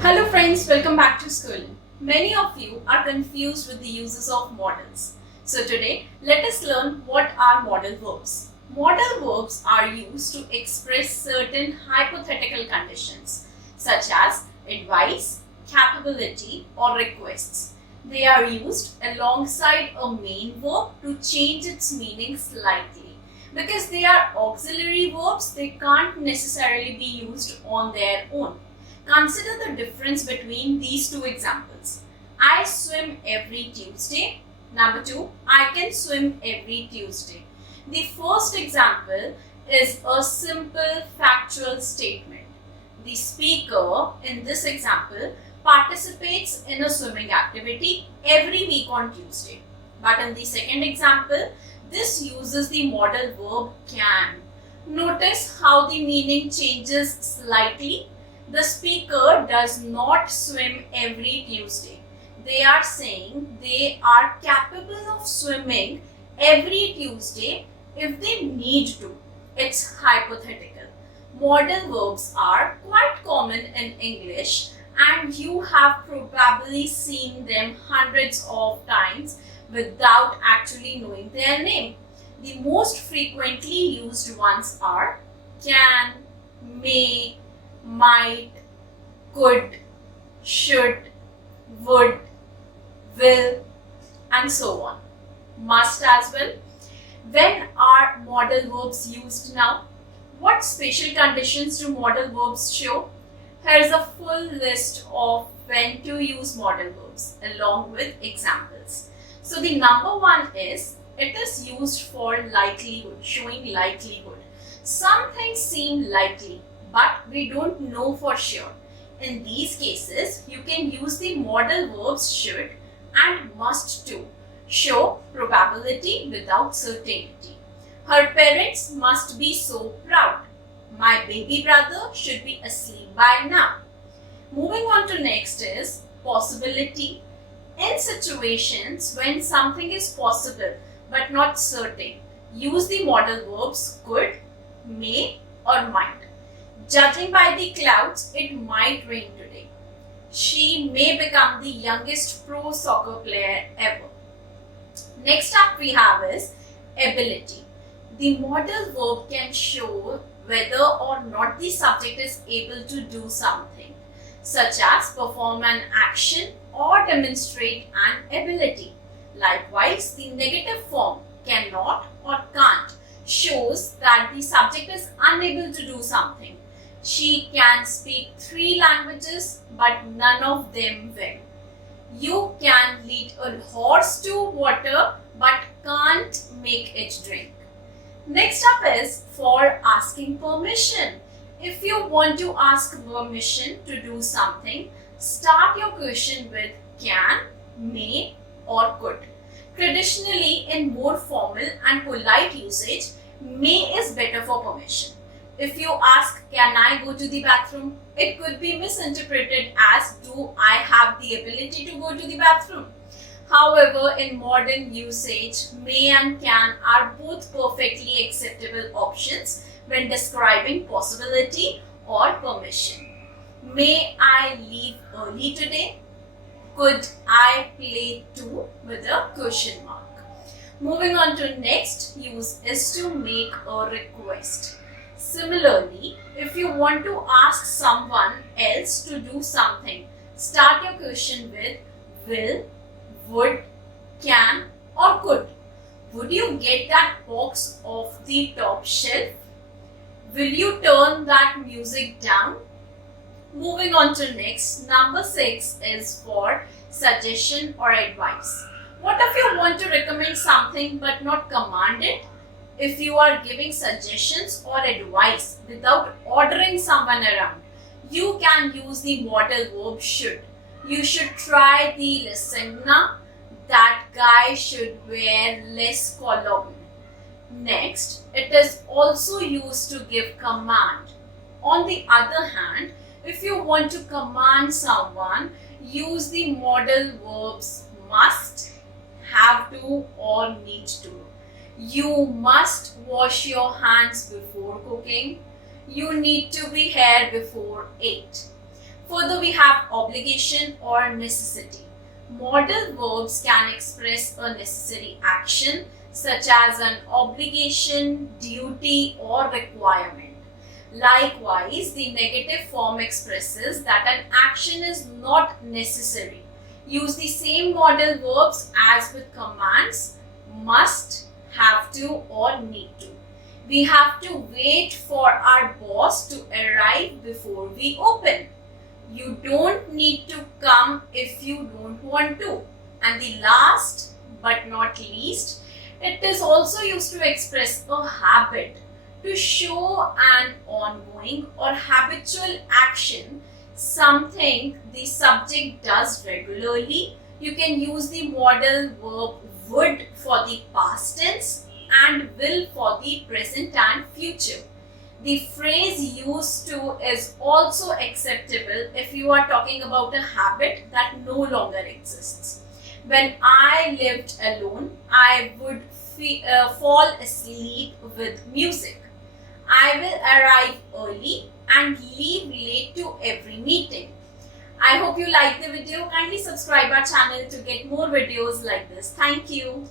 Hello friends, welcome back to Skoulan. Many of you are confused with the uses of modals. So today, let us learn what are modal verbs. Modal verbs are used to express certain hypothetical conditions such as advice, capability or requests. They are used alongside a main verb to change its meaning slightly. Because they are auxiliary verbs, they can't necessarily be used on their own. Consider the difference between these two examples. I swim every Tuesday. Number 2, I can swim every Tuesday. The first example is a simple factual statement. The speaker in this example participates in a swimming activity every week on Tuesday. But in the second example, this uses the modal verb can. Notice how the meaning changes slightly. The speaker does not swim every Tuesday. They are saying they are capable of swimming every Tuesday if they need to. It's hypothetical. Modal verbs are quite common in English and you have probably seen them hundreds of times without actually knowing their name. The most frequently used ones are can, may, might, could, should, would, will, and so on. Must as well. When are modal verbs used now? What special conditions do modal verbs show? Here is a full list of when to use modal verbs along with examples. So the number one is it is used for likelihood, showing likelihood. Some things seem likely, but we don't know for sure. In these cases, you can use the modal verbs should and must to show probability without certainty. Her parents must be so proud. My baby brother should be asleep by now. Moving on to next is possibility. In situations when something is possible but not certain, use the modal verbs could, may or might. Judging by the clouds, it might rain today. She may become the youngest pro soccer player ever. Next up we have is ability. The modal verb can show whether or not the subject is able to do something, such as perform an action or demonstrate an ability. Likewise, the negative form cannot or can't shows that the subject is unable to do something. She can speak 3 languages but none of them well. You can lead a horse to water but can't make it drink. Next up is for asking permission. If you want to ask permission to do something, start your question with can, may or could. Traditionally, in more formal and polite usage, may is better for permission. If you ask, can I go to the bathroom? It could be misinterpreted as, do I have the ability to go to the bathroom? However, in modern usage, may and can are both perfectly acceptable options when describing possibility or permission. May I leave early today? Could I play too? With a question mark. Moving on to next use is to make a request. Similarly, if you want to ask someone else to do something, start your question with will, would, can or could. Would you get that box off the top shelf? Will you turn that music down? Moving on to next, number 6 is for suggestion or advice. What if you want to recommend something but not command it? If you are giving suggestions or advice without ordering someone around, you can use the modal verb should. You should try the lasagna. That guy should wear less cologne. Next, it is also used to give command. On the other hand, if you want to command someone, use the modal verbs must, have to or need to. You must wash your hands before cooking. You need to be here before 8. Further, we have obligation or necessity. Modal verbs can express a necessary action such as an obligation, duty, or requirement. Likewise, the negative form expresses that an action is not necessary. Use the same modal verbs as with commands: must, have to, or need to. We have to wait for our boss to arrive before we open. You don't need to come if you don't want to. And the last but not least, it is also used to express a habit, to show an ongoing or habitual action, something the subject does regularly. You can use the modal verb would for the past tense and will for the present and future. The phrase used to is also acceptable if you are talking about a habit that no longer exists. When I lived alone, I would fall asleep with music. I will arrive early and leave late to every meeting. I hope you liked the video. Kindly subscribe our channel to get more videos like this. Thank you.